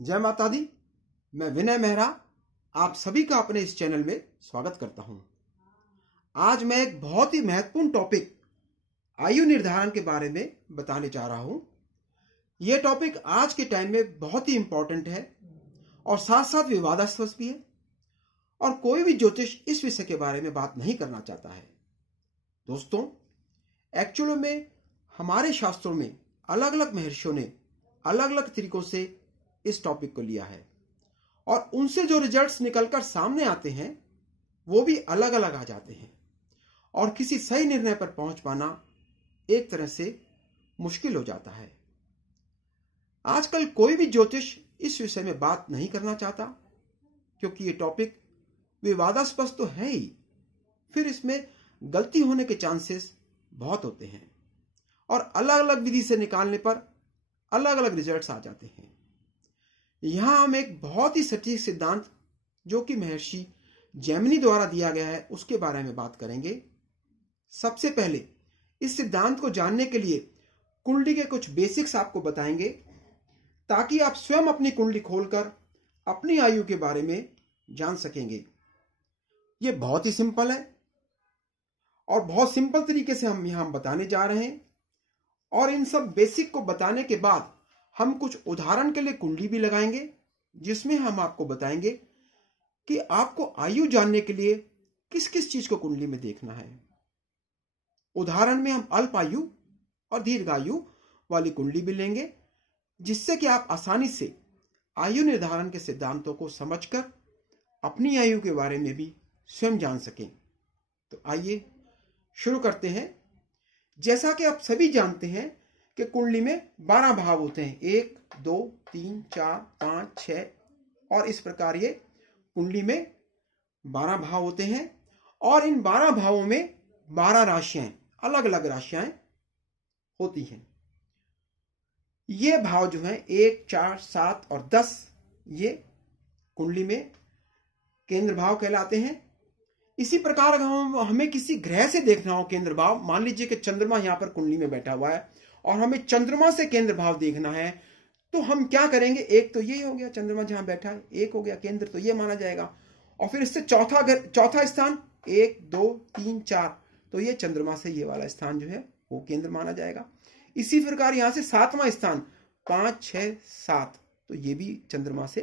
जय माता दी। मैं विनय मेहरा आप सभी का अपने इस चैनल में स्वागत करता हूं। आज मैं एक बहुत ही महत्वपूर्ण टॉपिक आयु निर्धारण के बारे में बताने जा रहा हूं। यह टॉपिक आज के टाइम में बहुत ही इंपॉर्टेंट है और साथ साथ विवादास्पद भी है और कोई भी ज्योतिष इस विषय के बारे में बात नहीं करना चाहता है। दोस्तों, एक्चुअली में हमारे शास्त्रों में अलग अलग महर्षियों ने अलग अलग तरीकों से इस टॉपिक को लिया है और उनसे जो रिजल्ट्स निकलकर सामने आते हैं वो भी अलग अलग आ जाते हैं और किसी सही निर्णय पर पहुंच पाना एक तरह से मुश्किल हो जाता है। आजकल कोई भी ज्योतिष इस विषय में बात नहीं करना चाहता क्योंकि ये टॉपिक विवादास्पद तो है ही, फिर इसमें गलती होने के चांसेस बहुत होते हैं और अलग अलग विधि से निकालने पर अलग अलग रिजल्ट्स आ जाते हैं। यहां हम एक बहुत ही सटीक सिद्धांत जो कि महर्षि जैमिनी द्वारा दिया गया है उसके बारे में बात करेंगे। सबसे पहले इस सिद्धांत को जानने के लिए कुंडली के कुछ बेसिक्स आपको बताएंगे ताकि आप स्वयं अपनी कुंडली खोलकर अपनी आयु के बारे में जान सकेंगे। यह बहुत ही सिंपल है और बहुत सिंपल तरीके से हम यहां बताने जा रहे हैं और इन सब बेसिक को बताने के बाद हम कुछ उदाहरण के लिए कुंडली भी लगाएंगे जिसमें हम आपको बताएंगे कि आपको आयु जानने के लिए किस किस चीज को कुंडली में देखना है। उदाहरण में हम अल्प आयु और दीर्घायु वाली कुंडली भी लेंगे जिससे कि आप आसानी से आयु निर्धारण के सिद्धांतों को समझकर अपनी आयु के बारे में भी स्वयं जान सकें। तो आइए शुरू करते हैं। जैसा कि आप सभी जानते हैं कि कुंडली में 12 भाव होते हैं, 1, 2, 3, 4, 5, 6 और इस प्रकार ये कुंडली में 12 भाव होते हैं और इन 12 भावों में 12 राशियां, अलग अलग राशियां होती हैं। ये भाव जो हैं 1, 4, 7 और 10 ये कुंडली में केंद्र भाव कहलाते हैं। इसी प्रकार अगर हमें किसी ग्रह से देखना हो केंद्र भाव, मान लीजिए कि चंद्रमा यहां पर कुंडली में बैठा हुआ है और हमें चंद्रमा से केंद्र भाव देखना है तो हम क्या करेंगे, एक तो यही हो गया, चंद्रमा जहां बैठा है एक हो गया केंद्र, तो ये माना जाएगा और फिर इससे चौथा स्थान 1, 2, 3, 4 तो ये चंद्रमा से ये वाला स्थान जो है वो केंद्र माना जाएगा। इसी प्रकार यहां से 7वां स्थान 5, 6, 7 तो ये भी चंद्रमा से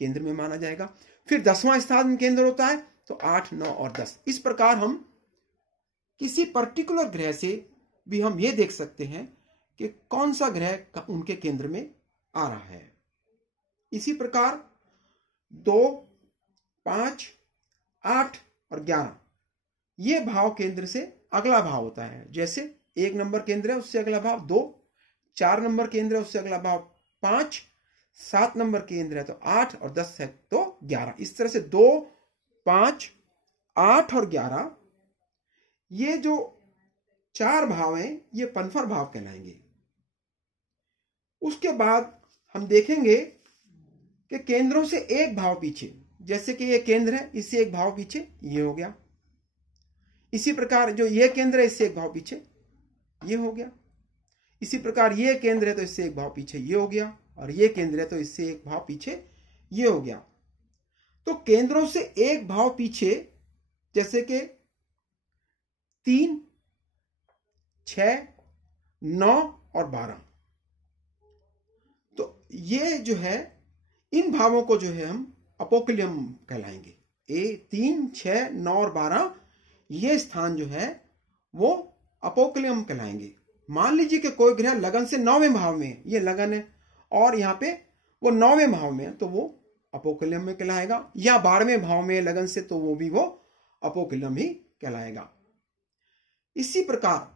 केंद्र में माना जाएगा। फिर 10वां स्थान केंद्र होता है तो 8, 9 और 10। इस प्रकार हम किसी पर्टिकुलर ग्रह से भी हम ये देख सकते हैं कि कौन सा ग्रह उनके केंद्र में आ रहा है। इसी प्रकार 2, 5, 8 और 11 ये भाव केंद्र से अगला भाव होता है। जैसे 1 नंबर केंद्र है उससे अगला भाव 2, 4 नंबर केंद्र है उससे अगला भाव 5, 7 नंबर केंद्र है तो 8 और 10 है तो 11। इस तरह से 2, 5, 8 और 11 ये जो 4 भाव हैं ये पन्फर भाव कहलाएंगे। उसके बाद हम देखेंगे कि केंद्रों से एक भाव पीछे, जैसे कि ये केंद्र है इससे एक भाव पीछे ये हो गया। इसी प्रकार जो ये केंद्र है इससे एक भाव पीछे ये हो गया। इसी प्रकार ये केंद्र है तो इससे एक भाव पीछे ये हो गया और ये केंद्र है तो इससे एक भाव पीछे ये हो गया। तो केंद्रों से एक भाव पीछे जैसे कि 3, 6, 9 और 12 तो ये जो है इन भावों को जो है हम अपोक्लियम कहलाएंगे। 3, 6, 9 और 12 ये स्थान जो है वो अपोक्लियम कहलाएंगे। मान लीजिए कि कोई ग्रह लगन से 9वें भाव में, ये लगन है और यहां पे वो 9वें भाव में है तो वो अपोक्लियम में कहलाएगा, या 12वें भाव में लगन से तो वो भी वो अपोक्लियम ही कहलाएगा। इसी प्रकार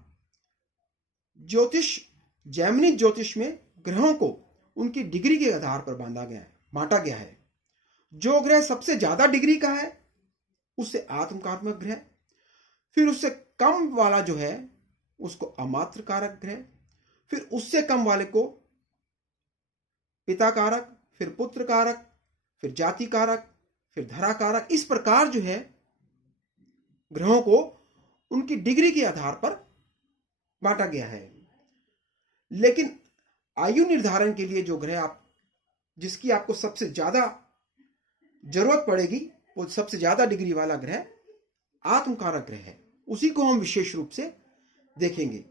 ज्योतिष, जैमिनी ज्योतिष में ग्रहों को उनकी डिग्री के आधार पर बांटा गया है। जो ग्रह सबसे ज्यादा डिग्री का है उससे आत्मकारक ग्रह, फिर उससे कम वाला जो है उसको अमात्र कारक ग्रह, फिर उससे कम वाले को पिता कारक, फिर पुत्र कारक, फिर जाति कारक, फिर धरा कारक। इस प्रकार जो है ग्रहों को उनकी डिग्री के आधार पर बांटा गया है। लेकिन आयु निर्धारण के लिए जो ग्रह आप जिसकी आपको सबसे ज्यादा जरूरत पड़ेगी, वो सबसे ज्यादा डिग्री वाला ग्रह आत्मकारक ग्रह है, उसी को हम विशेष रूप से देखेंगे।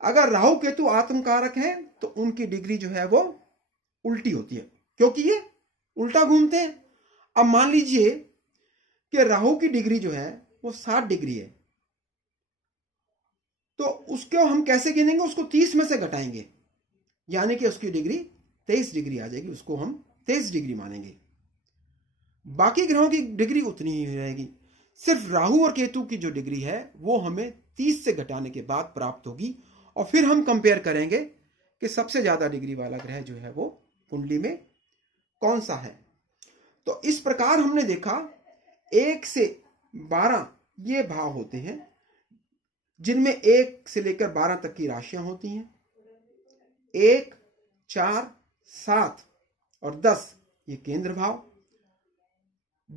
अगर राहु केतु आत्मकारक है तो उनकी डिग्री जो है वो उल्टी होती है, क्योंकि ये उल्टा घूमते हैं। अब मान लीजिए कि राहु की डिग्री जो है वो 60 डिग्री है, तो उसको हम कैसे गिनेंगे? उसको 30 में से घटाएंगे, यानी कि उसकी डिग्री 23 डिग्री आ जाएगी, उसको हम 23 डिग्री मानेंगे। बाकी ग्रहों की डिग्री उतनी ही रहेगी, सिर्फ राहु और केतु की जो डिग्री है वो हमें 30 से घटाने के बाद प्राप्त होगी, और फिर हम कंपेयर करेंगे कि सबसे ज्यादा डिग्री वाला ग्रह जो है वो कुंडली में कौन सा है। तो इस प्रकार हमने देखा 1 से 12 ये भाव होते हैं, जिनमें 1 से लेकर 12 तक की राशियां होती हैं। 1, 4, 7 और 10 ये केंद्र भाव।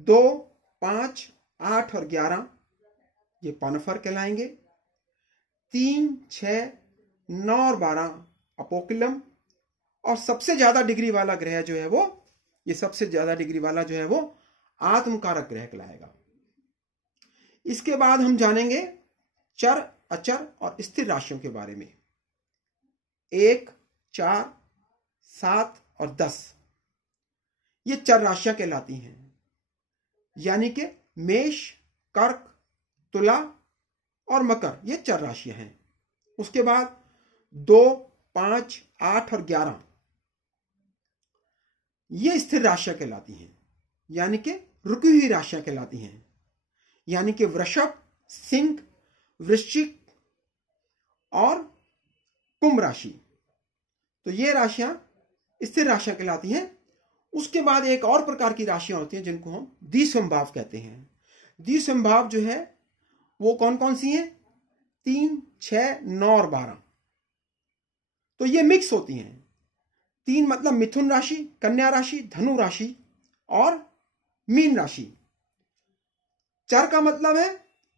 2, 5, 8 और 11 ये पनफर कहलाएंगे। 3, 6, 9 और 12 अपोकिलम। और सबसे ज्यादा डिग्री वाला ग्रह जो है वो, ये सबसे ज्यादा डिग्री वाला जो है वो आत्मकारक ग्रह कहलाएगा। इसके बाद हम जानेंगे चर, अचर और स्थिर राशियों के बारे में। 1, 4, 7 और 10 ये चर राशियां कहलाती हैं, यानी कि मेष, कर्क, तुला और मकर ये चर राशियां हैं। उसके बाद 2, 5, 8 और 11 ये स्थिर राशियां कहलाती हैं, यानी कि रुकी हुई राशियां कहलाती हैं, यानी कि वृषभ, सिंह, वृश्चिक और कुंभ राशि। तो ये राशियां स्थिर राशियां कहलाती हैं। उसके बाद एक और प्रकार की राशियां होती हैं जिनको हम द्विसंभाव कहते हैं। द्विसंभाव जो है वो कौन कौन सी हैं? 3, 6, 9 और 12। तो ये मिक्स होती हैं। 3 मतलब मिथुन राशि, कन्या राशि, धनु राशि और मीन राशि। चर का मतलब है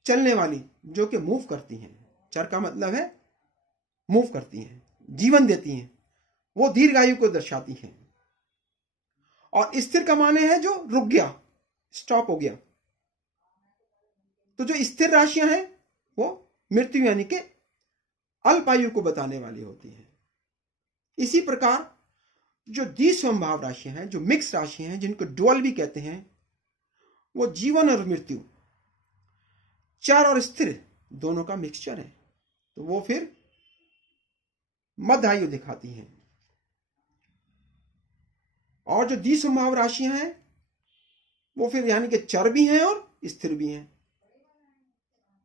चलने वाली, जो कि मूव करती हैं। चर का मतलब है मूव करती हैं, जीवन देती हैं, वो दीर्घायु को दर्शाती हैं। और स्थिर का माने है जो रुक गया, स्टॉप हो गया। तो जो स्थिर राशियां हैं वो मृत्यु यानी कि अल्पायु को बताने वाली होती हैं। इसी प्रकार जो द्विसंभाव राशियां हैं, जो मिक्स राशियां हैं, जिनको ड्यूअल भी कहते हैं, वो जीवन और मृत्यु, चर और स्थिर दोनों का मिक्सचर है। तो वो फिर मध्य आयु दिखाती हैं। और जो द्विसंभाव राशियां हैं वो फिर यानी कि चर भी हैं और स्थिर भी हैं,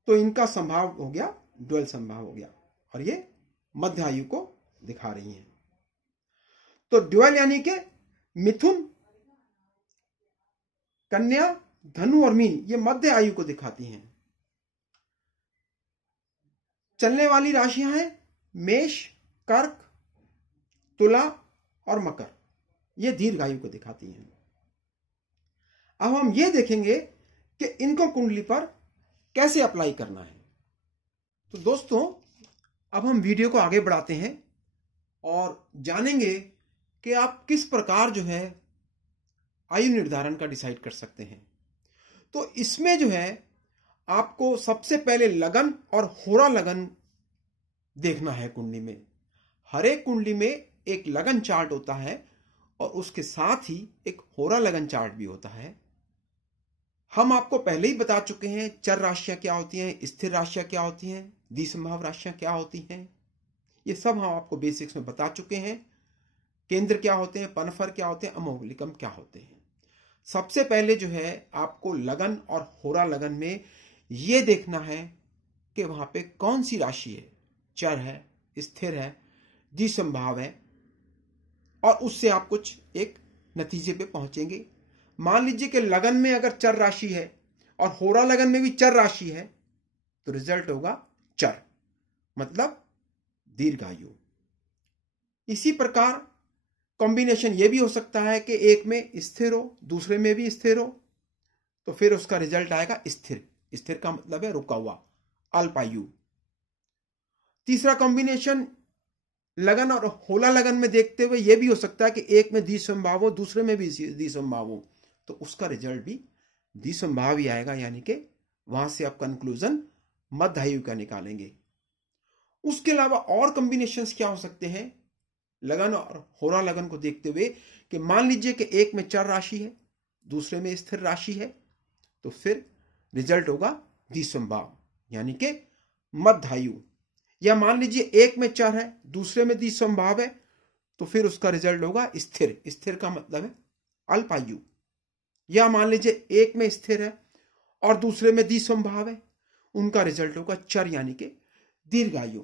तो इनका संभाव हो गया ड्यूअल संभाव हो गया, और ये मध्य आयु को दिखा रही हैं। तो ड्यूअल यानी कि मिथुन, कन्या, धनु और मीन ये मध्य आयु को दिखाती हैं। चलने वाली राशियां हैं मेष, कर्क, तुला और मकर, ये दीर्घायु को दिखाती हैं। अब हम ये देखेंगे कि इनको कुंडली पर कैसे अप्लाई करना है। तो दोस्तों अब हम वीडियो को आगे बढ़ाते हैं और जानेंगे कि आप किस प्रकार जो है आयु निर्धारण का डिसाइड कर सकते हैं। तो इसमें जो है आपको सबसे पहले लगन और होरा लगन देखना है कुंडली में। हर एक कुंडली में एक लगन चार्ट होता है और उसके साथ ही एक होरा लगन चार्ट भी होता है। हम आपको पहले ही बता चुके हैं चर राशियां क्या होती हैं, स्थिर राशियां क्या होती हैं, द्विसंभाव राशियां क्या होती हैं, ये सब हम आपको बेसिक्स में बता चुके हैं। केंद्र क्या होते हैं, पनफर क्या होते हैं, अमोलिकम क्या होते हैं। सबसे पहले जो है आपको लगन और होरा लगन में ये देखना है कि वहां पे कौन सी राशि है, चर है, स्थिर है, द्विसंभाव है, और उससे आप कुछ एक नतीजे पे पहुंचेंगे। मान लीजिए कि लगन में अगर चर राशि है और होरा लगन में भी चर राशि है तो रिजल्ट होगा चर, मतलब दीर्घायु। इसी प्रकार कॉम्बिनेशन ये भी हो सकता है कि एक में स्थिर हो, दूसरे में भी स्थिर हो, तो फिर उसका रिजल्ट आएगा स्थिर। स्थिर का मतलब है रुका हुआ, अल्पायु। तीसरा कॉम्बिनेशन लगन और होला लगन में देखते हुए यह भी हो सकता है कि एक में द्विसंभाव हो, दूसरे में भी द्विसंभाव हो, तो उसका रिजल्ट भी द्विसंभाव ही आएगा, यानी कि वहां से आप कंक्लूजन मध्य आयु का निकालेंगे। उसके अलावा और कॉम्बिनेशंस क्या हो सकते हैं लगन और होरा लगन को देखते हुए, कि मान लीजिए कि एक में चर राशि है, दूसरे में स्थिर राशि है, तो फिर रिजल्ट होगा द्विसंभाव यानी कि मध्य आयु। या मान लीजिए एक में चर है, दूसरे में द्विसंभाव है, तो फिर उसका रिजल्ट होगा स्थिर। स्थिर का मतलब है अल्पायु। या मान लीजिए एक में स्थिर है और दूसरे में द्विसंभाव है, उनका रिजल्ट होगा चर यानी कि दीर्घायु।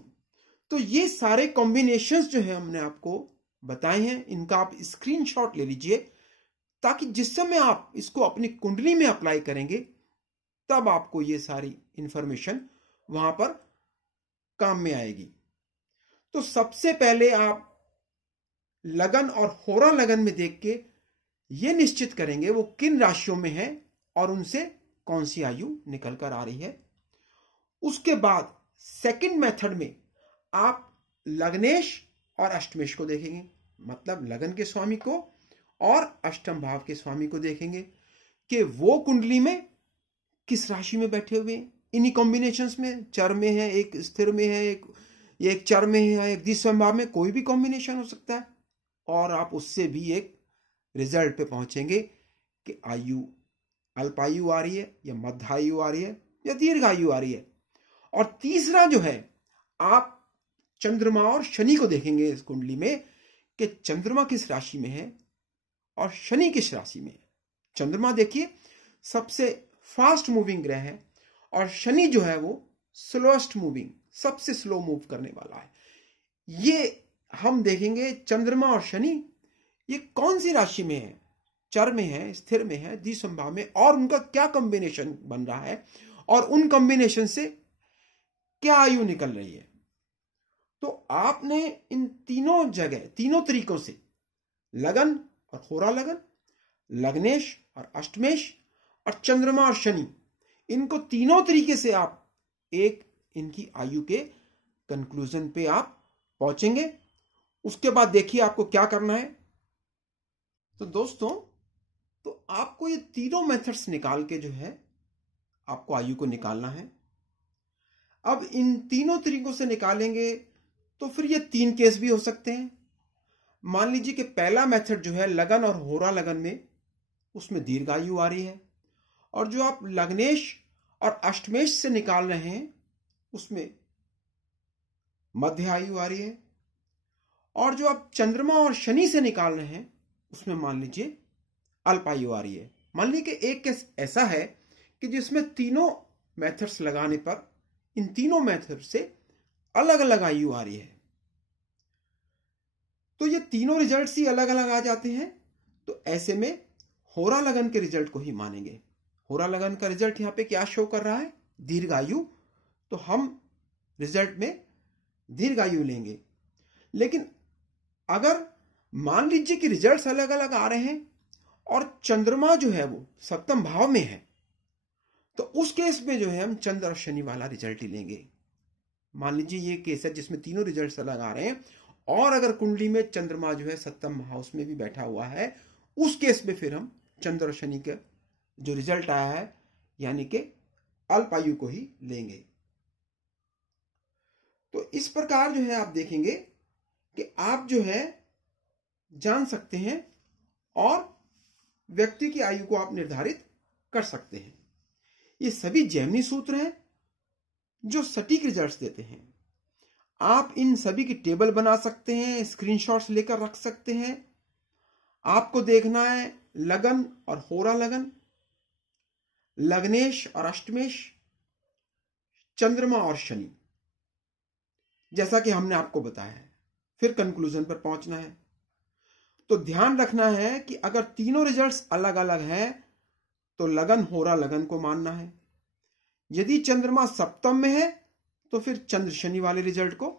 तो ये सारे कॉम्बिनेशंस जो है हमने आपको बताए हैं, इनका आप स्क्रीनशॉट ले लीजिए, ताकि जिस समय आप इसको अपनी कुंडली में अप्लाई करेंगे तब आपको ये सारी इंफॉर्मेशन वहां पर काम में आएगी। तो सबसे पहले आप लगन और होरा लगन में देख के ये निश्चित करेंगे वो किन राशियों में है और उनसे कौन सी आयु निकल कर आ रही है। उसके बाद सेकंड मेथड में आप लग्नेश और अष्टमेश को देखेंगे, मतलब लगन के स्वामी को और अष्टम भाव के स्वामी को देखेंगे कि वो कुंडली में किस राशि में बैठे हुए हैं। इन्हीं कॉम्बिनेशंस में, चर में है, एक स्थिर में है, एक चर में है, एक द्विसंभाव में, कोई भी कॉम्बिनेशन हो सकता है, और आप उससे भी एक रिजल्ट पे पहुंचेंगे कि आयु अल्पायु आ रही है या मध्यायु आ रही है या दीर्घायु आ रही है। और तीसरा जो है, आप चंद्रमा और शनि को देखेंगे इस कुंडली में कि चंद्रमा किस राशि में है और शनि किस राशि में है। चंद्रमा देखिए सबसे फास्ट मूविंग ग्रह है और शनि जो है वो स्लोएस्ट मूविंग, सबसे स्लो मूव करने वाला है। ये हम देखेंगे चंद्रमा और शनि ये कौन सी राशि में है, चर में है, स्थिर में है, द्विसंभाव में, और उनका क्या कॉम्बिनेशन बन रहा है और उन कॉम्बिनेशन से क्या आयु निकल रही है। तो आपने इन तीनों जगह, तीनों तरीकों से, लगन और होरा लगन, लग्नेश और अष्टमेश और चंद्रमा और शनि, इनको तीनों तरीके से आप एक इनकी आयु के कंक्लूजन पे आप पहुंचेंगे। उसके बाद देखिए आपको क्या करना है। तो दोस्तों, तो आपको ये तीनों मेथड्स निकाल के जो है आपको आयु को निकालना है। अब इन तीनों तरीकों से निकालेंगे तो फिर ये तीन केस भी हो सकते हैं। मान लीजिए कि पहला मेथड जो है लगन और होरा लगन में, उसमें दीर्घायु आ रही है, और जो आप लग्नेश और अष्टमेश से निकाल रहे हैं उसमें मध्य आयु आ रही है, और जो आप चंद्रमा और शनि से निकाल रहे हैं उसमें मान लीजिए अल्पायु आ रही है। मान लीजिए कि एक केस ऐसा है कि जिसमें तीनों मेथड्स लगाने पर इन तीनों मेथड से अलग अलग आयु आ रही है। तो ये तीनों रिजल्ट्स ही अलग अलग आ जाते हैं, तो ऐसे में होरा लगन के रिजल्ट को ही मानेंगे। होरा लगन का रिजल्ट यहां पे क्या शो कर रहा है, दीर्घायु, तो हम रिजल्ट में दीर्घायु लेंगे। लेकिन अगर मान लीजिए कि रिजल्ट्स अलग अलग आ रहे हैं और चंद्रमा जो है वो सप्तम भाव में है, तो उस केस में जो है हम चंद्र और शनि वाला रिजल्ट ही लेंगे। मान लीजिए ये केस है जिसमें तीनों रिजल्ट्स अलग आ रहे हैं, और अगर कुंडली में चंद्रमा जो है सप्तम हाउस में भी बैठा हुआ है, उस केस में फिर हम चंद्र और शनि का जो रिजल्ट आया है यानी कि अल्पायु को ही लेंगे। तो इस प्रकार जो है आप देखेंगे कि आप जो है जान सकते हैं और व्यक्ति की आयु को आप निर्धारित कर सकते हैं। ये सभी जेमिनी सूत्र हैं जो सटीक रिजल्ट्स देते हैं। आप इन सभी की टेबल बना सकते हैं, स्क्रीनशॉट्स लेकर रख सकते हैं। आपको देखना है लगन और होरा लगन, लग्नेश और अष्टमेश, चंद्रमा और शनि, जैसा कि हमने आपको बताया है। फिर कंक्लूजन पर पहुंचना है। तो ध्यान रखना है कि अगर तीनों रिजल्ट्स अलग अलग हैं तो लगन होरा लगन को मानना है। यदि चंद्रमा सप्तम में है तो फिर चंद्र शनि वाले रिजल्ट को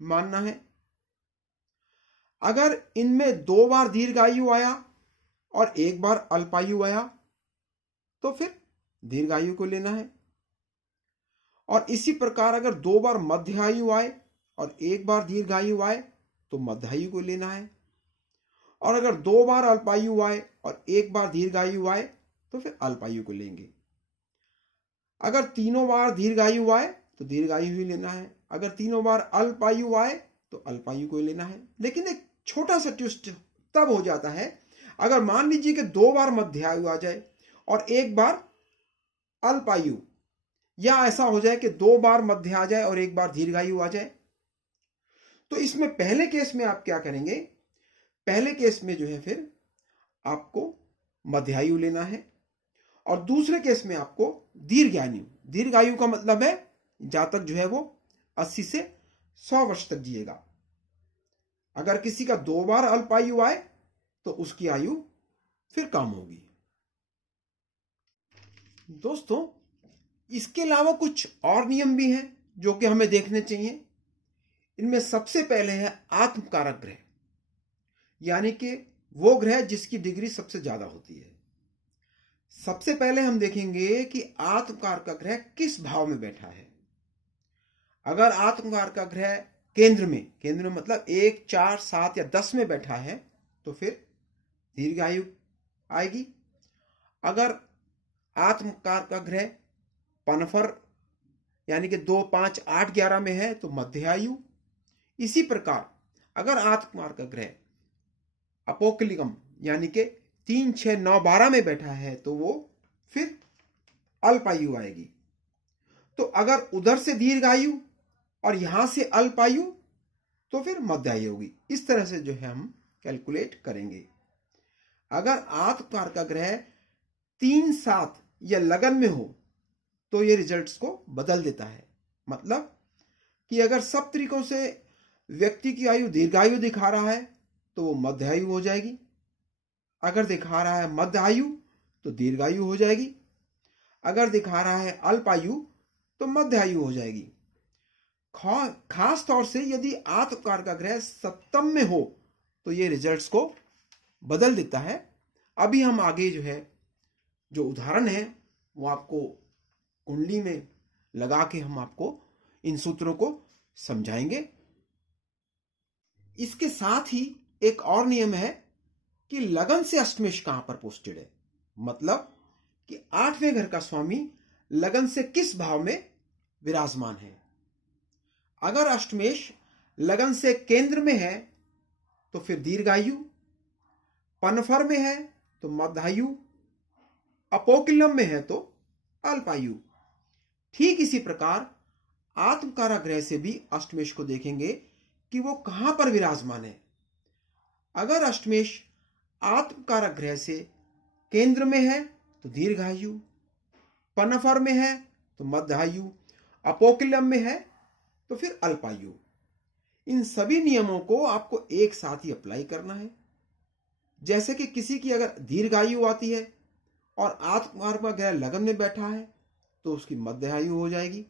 मानना है। अगर इनमें 2 बार दीर्घायु आया और 1 बार अल्पायु आया तो फिर दीर्घायु को लेना है। और इसी प्रकार अगर 2 बार मध्य आयु आए और एक बार दीर्घायु आए तो मध्यायु को लेना है, और अगर 2 बार अल्पायु आए और एक बार दीर्घायु आए तो फिर अल्पायु को लेंगे। अगर तीनों बार दीर्घायु आए तो दीर्घायु ही लेना है, अगर तीनों बार अल्पायु आए तो अल्पायु को लेना है। लेकिन एक छोटा सा ट्विस्ट तब हो जाता है अगर मान लीजिए कि 2 बार मध्यायु आ जाए और एक बार अल्पायु, या ऐसा हो जाए कि 2 बार मध्य आ जाए और एक बार दीर्घायु आ जाए। तो इसमें पहले केस में आप क्या करेंगे, पहले केस में जो है फिर आपको मध्यायु लेना है, और दूसरे केस में आपको दीर्घायु। दीर्घायु का मतलब है जातक जो है वो 80 से 100 वर्ष तक जिएगा। अगर किसी का 2 बार अल्पायु आए तो उसकी आयु फिर कम होगी। दोस्तों, इसके अलावा कुछ और नियम भी हैं जो कि हमें देखने चाहिए। इनमें सबसे पहले है आत्मकारक ग्रह, यानी कि वो ग्रह जिसकी डिग्री सबसे ज्यादा होती है। सबसे पहले हम देखेंगे कि आत्मकारक ग्रह किस भाव में बैठा है। अगर आत्मकारक ग्रह केंद्र में मतलब 1, 4, 7 या 10 में बैठा है तो फिर दीर्घायु आएगी। अगर आत्मकारक ग्रह पनफर यानी कि 2, 5, 8, 11 में है तो मध्यायु। इसी प्रकार अगर आत्मकारक ग्रह अपोक्लिगम यानी कि 3, 6, 9, 12 में बैठा है तो वो फिर अल्पायु आएगी। तो अगर उधर से दीर्घायु और यहां से अल्पायु तो फिर मध्यायु होगी। इस तरह से जो है हम कैलकुलेट करेंगे। अगर आत्मकारक ग्रह 3, 7 या लगन में हो तो ये रिजल्ट्स को बदल देता है। मतलब कि अगर सब तरीकों से व्यक्ति की आयु दीर्घायु दिखा रहा है तो वो मध्यायु हो जाएगी, अगर दिखा रहा है मध्यायु तो दीर्घायु हो जाएगी, अगर दिखा रहा है अल्पायु तो मध्यायु हो जाएगी। खास तौर से यदि आत्मकारक ग्रह सप्तम में हो तो ये रिजल्ट्स को बदल देता है। अभी हम आगे जो है जो उदाहरण है वो आपको कुंडली में लगा के हम आपको इन सूत्रों को समझाएंगे। इसके साथ ही एक और नियम है कि लगन से अष्टमेश कहां पर पोस्टेड है, मतलब कि 8वें घर का स्वामी लगन से किस भाव में विराजमान है। अगर अष्टमेश लगन से केंद्र में है तो फिर दीर्घायु, पनफर में है तो मध्यायु, अपोकिलम में है तो अल्पायु। ठीक इसी प्रकार आत्मकारक ग्रह से भी अष्टमेश को देखेंगे कि वो कहां पर विराजमान है। अगर अष्टमेश आत्मकारक ग्रह से केंद्र में है तो दीर्घायु, पनफर में है तो मध्यायु, अपोकिलम में है तो फिर अल्पायु। इन सभी नियमों को आपको एक साथ ही अप्लाई करना है। जैसे कि किसी की अगर दीर्घायु आती है और आत्मकारक ग्रह लगन में बैठा है तो उसकी मध्यायु हो जाएगी।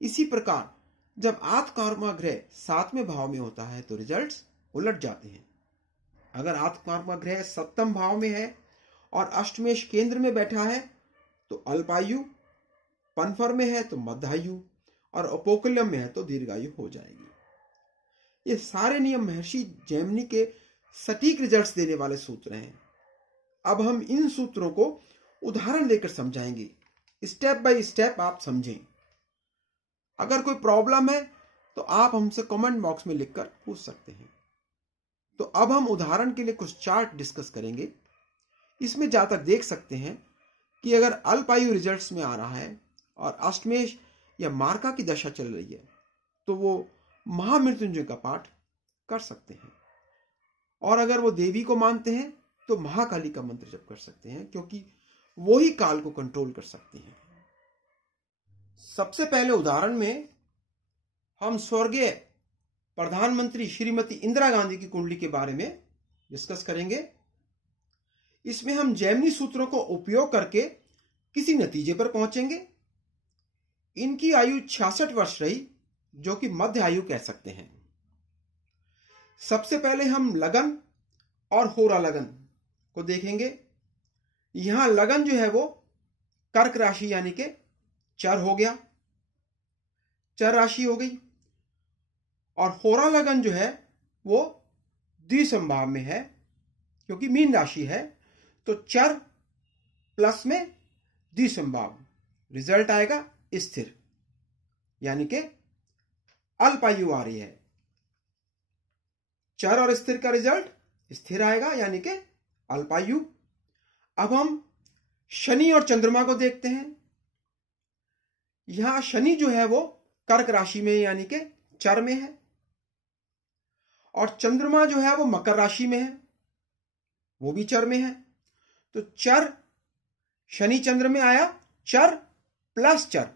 इसी प्रकार जब आत्मकारक ग्रह 7वें भाव में होता है तो रिजल्ट्स उलट जाते हैं। अगर आत्मकारक ग्रह 7वें भाव में है और अष्टमेश केंद्र में बैठा है तो अल्पायु, पनफर में है तो मध्यायु और अपोकिलम में है तो दीर्घायु हो जाएगी। ये सारे नियम महर्षि जैमिनी के सटीक रिजल्ट्स देने वाले सूत्र हैं। अब हम इन सूत्रों को उदाहरण लेकर समझाएंगे, स्टेप बाय स्टेप आप समझें। अगर कोई प्रॉब्लम है तो आप हमसे कमेंट बॉक्स में लिखकर पूछ सकते हैं। तो अब हम उदाहरण के लिए कुछ चार्ट डिस्कस करेंगे। इसमें जातक देख सकते हैं कि अगर अल्पायु रिजल्ट्स में आ रहा है और अष्टमेश या मार्का की दशा चल रही है तो वो महामृत्युंजय का पाठ कर सकते हैं, और अगर वो देवी को मानते हैं तो महाकाली का मंत्र जप कर सकते हैं, क्योंकि वो ही काल को कंट्रोल कर सकती हैं। सबसे पहले उदाहरण में हम स्वर्गीय प्रधानमंत्री श्रीमती इंदिरा गांधी की कुंडली के बारे में डिस्कस करेंगे। इसमें हम जैमिनी सूत्रों को उपयोग करके किसी नतीजे पर पहुंचेंगे। इनकी आयु 66 वर्ष रही, जो कि मध्य आयु कह सकते हैं। सबसे पहले हम लगन और होरा लगन को देखेंगे। यहां लगन जो है वो कर्क राशि यानी कि चर हो गया, चर राशि हो गई। और होरा लगन जो है वो द्विसंभाव में है, क्योंकि मीन राशि है। तो चर प्लस में द्विसंभाव, रिजल्ट आएगा स्थिर, यानी कि अल्पायु आ रही है। चर और स्थिर का रिजल्ट स्थिर आएगा, यानी कि अल्पायु। अब हम शनि और चंद्रमा को देखते हैं। यहां शनि जो है वो कर्क राशि में, यानी कि चर में है, और चंद्रमा जो है वो मकर राशि में है, वो भी चर में है। तो चर शनि चंद्र में आया, चर प्लस चर,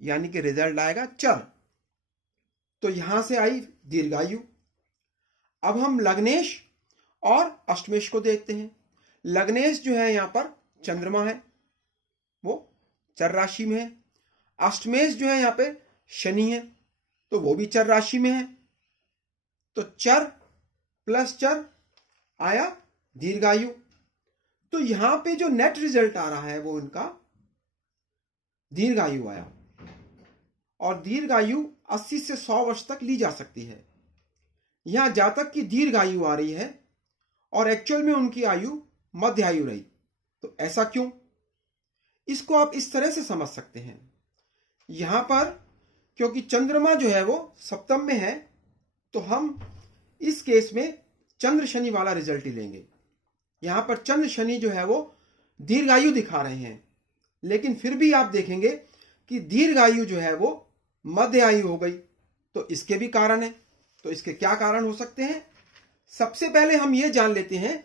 यानी कि रिजल्ट आएगा चर। तो यहां से आई दीर्घायु। अब हम लग्नेश और अष्टमेश को देखते हैं। लग्नेश जो है यहां पर चंद्रमा है, वो चर राशि में है। अष्टमेश जो है यहां पे शनि है, तो वो भी चर राशि में है। तो चर प्लस चर आया दीर्घायु। तो यहां पे जो नेट रिजल्ट आ रहा है वो इनका दीर्घायु आया, और दीर्घायु 80 से 100 वर्ष तक ली जा सकती है। यहां जातक की दीर्घायु आ रही है और एक्चुअल में उनकी आयु मध्य आयु रही। तो ऐसा क्यों? इसको आप इस तरह से समझ सकते हैं। यहां पर क्योंकि चंद्रमा जो है वो सप्तम में है, तो हम इस केस में चंद्र शनि वाला रिजल्ट ही लेंगे। यहां पर चंद्र शनि जो है वो दीर्घायु दिखा रहे हैं, लेकिन फिर भी आप देखेंगे कि दीर्घायु जो है वो मध्य आयु हो गई। तो इसके भी कारण है। तो इसके क्या कारण हो सकते हैं? सबसे पहले हम ये जान लेते हैं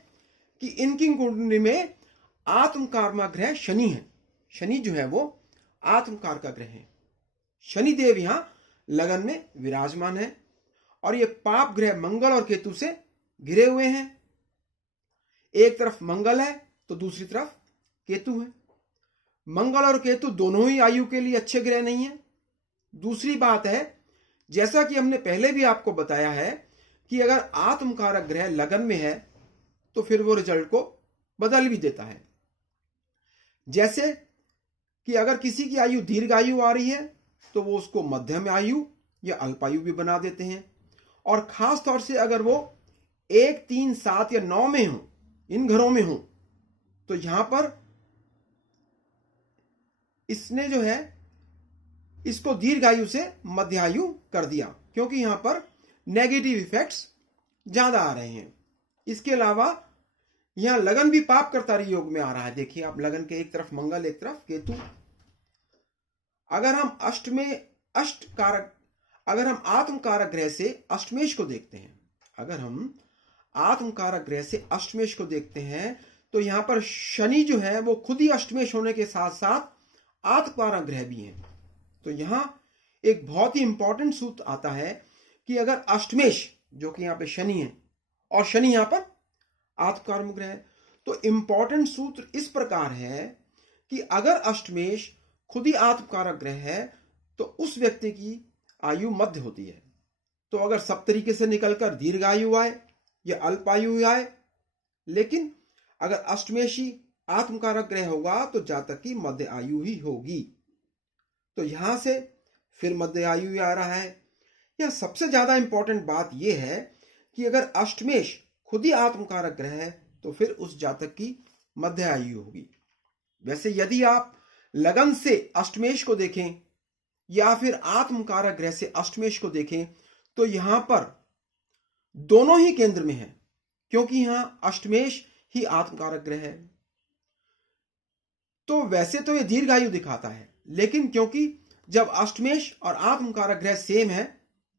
कि इनकी कुंडली में आत्मकारमा ग्रह शनि है। शनि जो है वो आत्मकार का ग्रह है। शनि देव यहां लगन में विराजमान है, और ये पाप ग्रह मंगल और केतु से घिरे हुए हैं। एक तरफ मंगल है तो दूसरी तरफ केतु है। मंगल और केतु दोनों ही आयु के लिए अच्छे ग्रह नहीं है। दूसरी बात है, जैसा कि हमने पहले भी आपको बताया है कि अगर आत्मकारक ग्रह लगन में है तो फिर वो रिजल्ट को बदल भी देता है। जैसे कि अगर किसी की आयु दीर्घायु आ रही है तो वो उसको मध्यम आयु या अल्पायु भी बना देते हैं। और खास तौर से अगर वो 1, 3, 7 या 9 में हो, इन घरों में हो, तो यहां पर इसने जो है इसको दीर्घायु से मध्यायु कर दिया, क्योंकि यहां पर नेगेटिव इफेक्ट्स ज्यादा आ रहे हैं। इसके अलावा यहां लगन भी पाप कर्तारी योग में आ रहा है। देखिए आप, लगन के एक तरफ मंगल, एक तरफ केतु। अगर हम अगर हम आत्मकारक ग्रह से अष्टमेश को देखते हैं, अगर हम आत्मकारक ग्रह से अष्टमेश को देखते हैं, तो यहां पर शनि जो है वो खुद ही अष्टमेश होने के साथ साथ आत्मकारक ग्रह भी हैं। तो यहां एक बहुत ही इंपॉर्टेंट सूत्र आता है कि अगर अष्टमेश जो कि यहां पे शनि है और शनि यहां पर आत्मकारक ग्रह है, तो इंपॉर्टेंट सूत्र इस प्रकार है कि अगर अष्टमेश खुद ही आत्मकारक ग्रह है तो उस व्यक्ति की आयु मध्य होती है। तो अगर सब तरीके से निकलकर दीर्घायु आए या अल्पायु आए, लेकिन अगर अष्टमेशी आत्मकारक ग्रह होगा तो जातक की मध्य आयु ही होगी। तो यहां से फिर मध्य आयु आ रहा है। यह सबसे ज्यादा इंपॉर्टेंट बात यह है कि अगर अष्टमेश खुद ही आत्मकारक ग्रह है तो फिर उस जातक की मध्य आयु होगी। वैसे यदि आप लगन से अष्टमेश को देखें या फिर आत्मकारक ग्रह से अष्टमेश को देखें, तो यहां पर दोनों ही केंद्र में है, क्योंकि यहां अष्टमेश ही आत्मकारक ग्रह है। तो वैसे तो यह दीर्घायु दिखाता है, लेकिन क्योंकि जब अष्टमेश और आत्मकारक ग्रह सेम है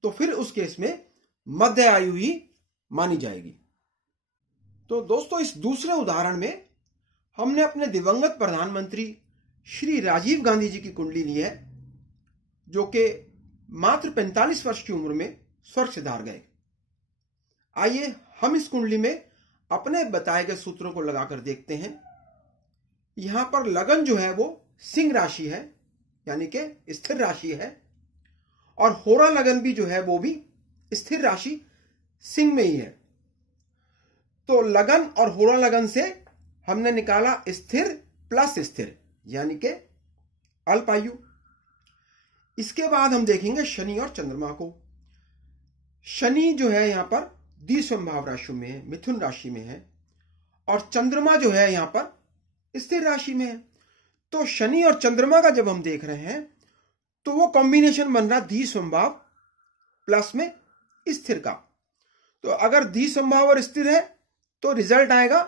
तो फिर उस केस में मध्य आयु ही मानी जाएगी। तो दोस्तों, इस दूसरे उदाहरण में हमने अपने दिवंगत प्रधानमंत्री श्री राजीव गांधी जी की कुंडली ली है, जो कि मात्र 45 वर्ष की उम्र में स्वर्ग सिधार गए। आइए हम इस कुंडली में अपने बताए गए सूत्रों को लगाकर देखते हैं। यहां पर लगन जो है वो सिंह राशि है, यानी कि स्थिर राशि है, और होरा लगन भी जो है वो भी स्थिर राशि सिंह में ही है। तो लगन और होरा लगन से हमने निकाला स्थिर प्लस स्थिर, यानी कि अल्पायु। इसके बाद हम देखेंगे शनि और चंद्रमा को। शनि जो है यहाँ पर द्विसंभाव राशि में है, मिथुन राशि में है, और चंद्रमा जो है यहाँ पर स्थिर राशि में है। तो शनि और चंद्रमा का जब हम देख रहे हैं तो वो कॉम्बिनेशन बन रहा द्विसंभाव प्लस में स्थिर का। तो अगर द्विसंभाव और स्थिर है तो रिजल्ट आएगा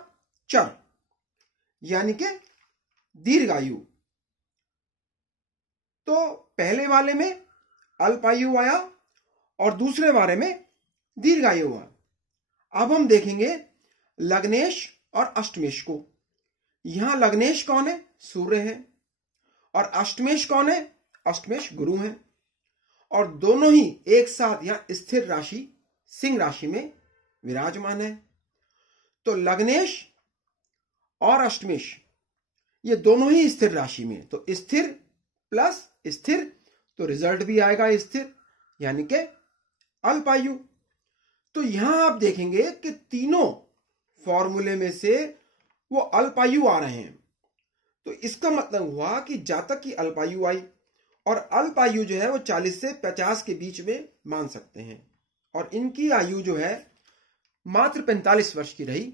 चर, यानी कि दीर्घायु। तो पहले वाले में अल्पायु आया और दूसरे वाले में दीर्घायु हुआ। अब हम देखेंगे लग्नेश और अष्टमेश को। यहां लग्नेश कौन है? सूर्य है। और अष्टमेश कौन है? अष्टमेश गुरु है। और दोनों ही एक साथ यहां स्थिर राशि सिंह राशि में विराजमान है। तो लग्नेश और अष्टमेश ये दोनों ही स्थिर राशि में, तो स्थिर प्लस स्थिर, तो रिजल्ट भी आएगा स्थिर, यानी कि अल्पायु। तो यहां आप देखेंगे कि तीनों फॉर्मूले में से वो अल्पायु आ रहे हैं। तो इसका मतलब हुआ कि जातक की अल्पायु आई, और अल्पायु जो है वो 40 से 50 के बीच में मान सकते हैं, और इनकी आयु जो है मात्र 45 वर्ष की रही।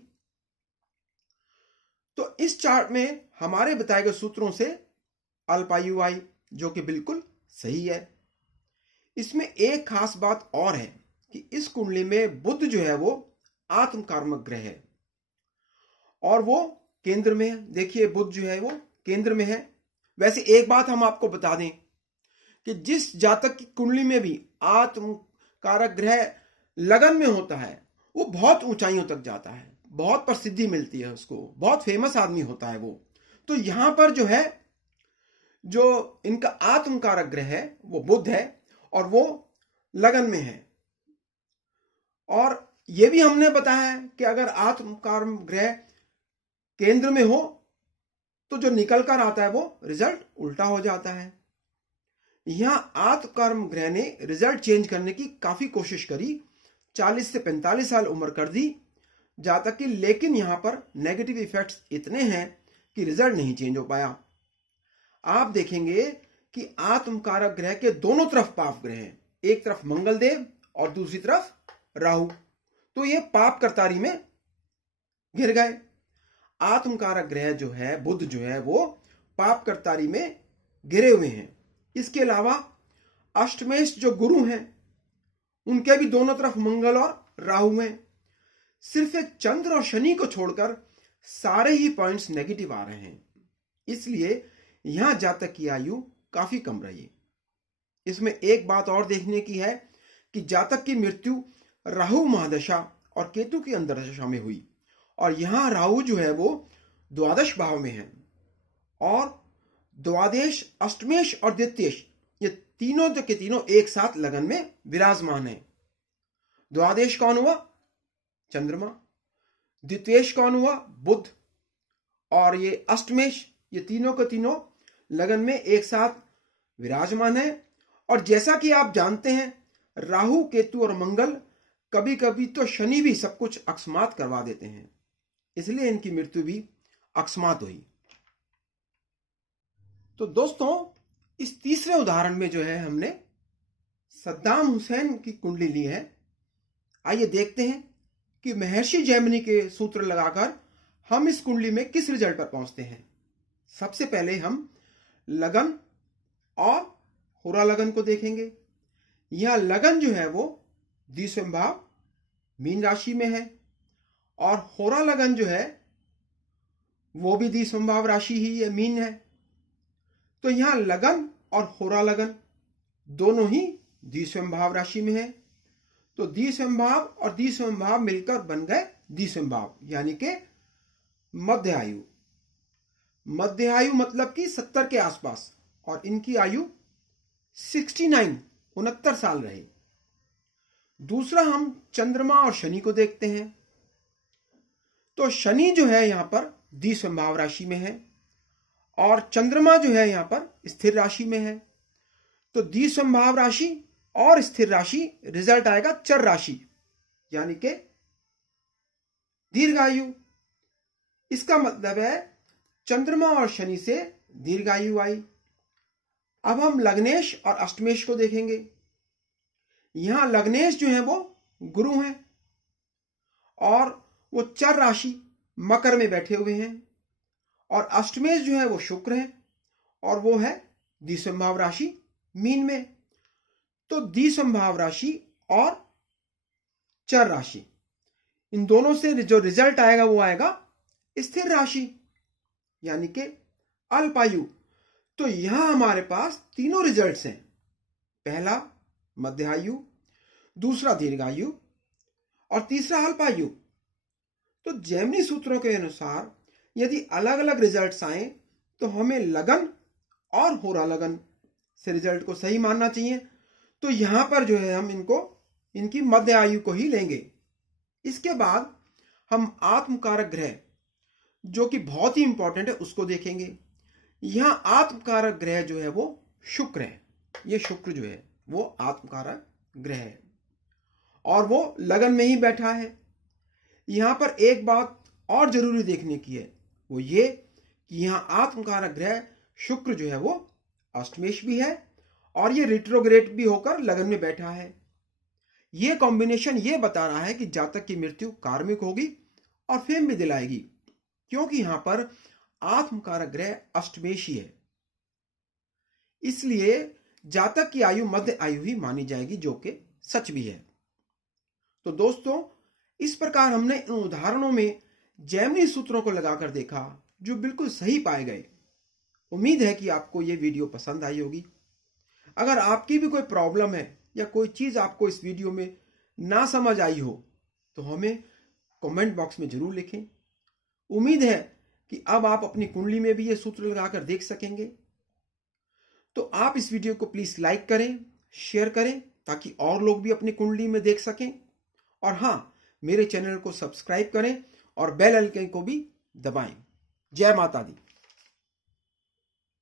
तो इस चार्ट में हमारे बताए गए सूत्रों से अल्पायु आई, जो कि बिल्कुल सही है। इसमें एक खास बात और है कि इस कुंडली में बुध जो है वो आत्मकारमक ग्रह है, और वो केंद्र में है। देखिए बुध जो है वो केंद्र में है। वैसे एक बात हम आपको बता दें कि जिस जातक की कुंडली में भी आत्मकारक ग्रह लगन में होता है वो बहुत ऊंचाइयों तक जाता है, बहुत प्रसिद्धि मिलती है उसको, बहुत फेमस आदमी होता है वो। तो यहां पर जो है जो इनका आत्मकारक ग्रह है वो बुध है, और वो लगन में है। और ये भी हमने बताया है कि अगर आत्मकारक ग्रह केंद्र में हो तो जो निकल कर आता है वो रिजल्ट उल्टा हो जाता है। यहां आत्मकारक ग्रह ने रिजल्ट चेंज करने की काफी कोशिश करी, 40 से 45 साल उम्र कर दी जातक की, लेकिन यहां पर नेगेटिव इफेक्ट्स इतने हैं कि रिजल्ट नहीं चेंज हो पाया। आप देखेंगे कि आत्मकारक ग्रह के दोनों तरफ पाप ग्रह हैं, एक तरफ मंगलदेव और दूसरी तरफ राहु। तो ये पाप करतारी में घिर गए। आत्मकारक ग्रह जो है बुध जो है वो पाप करतारी में घिरे हुए हैं। इसके अलावा अष्टमेश जो गुरु हैं उनके भी दोनों तरफ मंगल और राहु हैं। सिर्फ एक चंद्र और शनि को छोड़कर सारे ही पॉइंट्स नेगेटिव आ रहे हैं, इसलिए यहां जातक की आयु काफी कम रही। इसमें एक बात और देखने की है कि जातक की मृत्यु राहु महादशा और केतु की अंतर्दशा में हुई, और यहां राहु जो है वो द्वादश भाव में है, और द्वादश अष्टमेश और द्वितीयेश ये तीनों के तीनों एक साथ लगन में विराजमान है। द्वादश कौन हुआ? चंद्रमा। द्वितीयेश कौन हुआ? बुध। और ये अष्टमेश ये तीनों के तीनों लगन में एक साथ विराजमान है। और जैसा कि आप जानते हैं राहु केतु और मंगल कभी कभी तो शनि भी सब कुछ अकस्मात करवा देते हैं, इसलिए इनकी मृत्यु भी अकस्मात हुई। तो दोस्तों इस तीसरे उदाहरण में जो है हमने सद्दाम हुसैन की कुंडली ली है। आइए देखते हैं कि महर्षि जैमिनी के सूत्र लगाकर हम इस कुंडली में किस रिजल्ट पर पहुंचते हैं। सबसे पहले हम लगन और होरा लगन को देखेंगे। यह लगन जो है वो द्विसंभाव मीन राशि में है, और होरा लगन जो है वो भी द्विसंभाव राशि ही है, मीन है। तो यहां लगन और होरा लगन दोनों ही द्विसंभाव राशि में है। तो द्विसंभाव और द्विसंभाव मिलकर बन गए द्विसंभाव, यानी कि मध्य आयु। मध्य आयु मतलब कि 70 के आसपास, और इनकी आयु 69 साल रहे। दूसरा हम चंद्रमा और शनि को देखते हैं। तो शनि जो है यहां पर द्विसंभाव राशि में है, और चंद्रमा जो है यहां पर स्थिर राशि में है। तो द्विसंभाव राशि और स्थिर राशि रिजल्ट आएगा चर राशि, यानी कि दीर्घायु। इसका मतलब है चंद्रमा और शनि से दीर्घायु आई। अब हम लग्नेश और अष्टमेश को देखेंगे। यहां लग्नेश जो है वो गुरु हैं और वो चर राशि मकर में बैठे हुए हैं, और अष्टमेश जो है वो शुक्र है और वो है द्विसंभाव राशि मीन में। तो द्विसंभाव राशि और चर राशि, इन दोनों से जो रिजल्ट आएगा वो आएगा स्थिर राशि यानी कि अल्पायु। तो यहां हमारे पास तीनों रिजल्ट्स हैं, पहला मध्यायु, दूसरा दीर्घायु और तीसरा अल्पायु। तो जेमिनी सूत्रों के अनुसार यदि अलग अलग रिजल्ट्स आए तो हमें लगन और होरा लगन से रिजल्ट को सही मानना चाहिए। तो यहां पर जो है हम इनकी मध्य आयु को ही लेंगे। इसके बाद हम आत्मकारक ग्रह जो कि बहुत ही इंपॉर्टेंट है उसको देखेंगे। यहां आत्मकारक ग्रह जो है वो शुक्र है। ये शुक्र जो है वो आत्मकारक ग्रह है और वो लगन में ही बैठा है। यहां पर एक बात और जरूरी देखने की है, वो ये कि यहां आत्मकारक ग्रह शुक्र जो है वो अष्टमेश भी है और ये रिट्रोग्रेड भी होकर लगन में बैठा है। ये कॉम्बिनेशन ये बता रहा है कि जातक की मृत्यु कार्मिक होगी और फेम भी दिलाएगी, क्योंकि यहां पर आत्मकारक ग्रह अष्टमेशी है। इसलिए जातक की आयु मध्य आयु ही मानी जाएगी, जो कि सच भी है। तो दोस्तों, इस प्रकार हमने इन उदाहरणों में जेमिनी सूत्रों को लगाकर देखा जो बिल्कुल सही पाए गए। उम्मीद है कि आपको यह वीडियो पसंद आई होगी। अगर आपकी भी कोई प्रॉब्लम है या कोई चीज आपको इस वीडियो में ना समझ आई हो तो हमें कमेंट बॉक्स में जरूर लिखें। उम्मीद है कि अब आप अपनी कुंडली में भी ये सूत्र लगाकर देख सकेंगे। तो आप इस वीडियो को प्लीज लाइक करें, शेयर करें ताकि और लोग भी अपनी कुंडली में देख सकें। और हां, मेरे चैनल को सब्सक्राइब करें और बेल आइकन को भी दबाएं। जय माता दी।